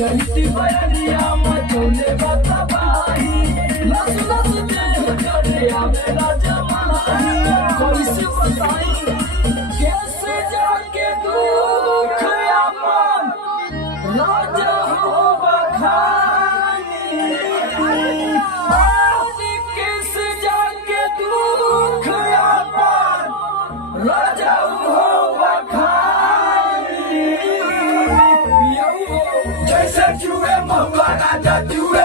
चलती बयरिया मचौले बताबाही लस लस देह करे मेरा जमाही कैसे बताई कैसे जाके दुख अपन राजा हो बखानी कैसे जाके दुख अपन राजा हो बखानी जैसे जुए महुआ राजा जुए